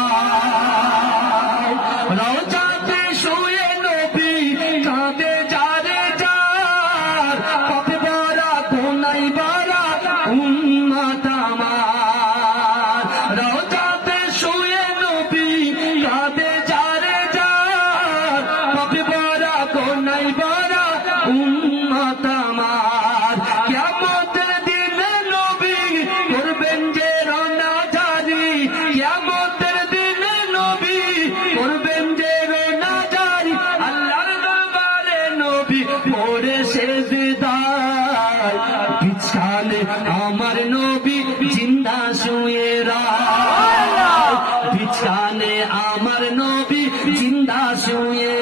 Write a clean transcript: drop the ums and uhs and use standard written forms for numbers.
যায় রওজাতে শুয়ে নবী কাঁদে যারে যার পথে ভরা গুনাই ভরা উম্মত আমার রওজাতে শুয়ে নবী কাঁদে যারে যার পথে ভরা গুনাই ভরা উম্মত আমার কিয়ামতের দিনে নবী করবেন যে রওনা জারি কিয়ামতের দিনে নবী করবেন যে রওনা জারি আল্লাহর দরবারে নবী পড়ে সেজদায় বিছানে আমার নবী জিন্দা শুয়ে রায় বিছানে আমার নবী জিন্দা শুয়ে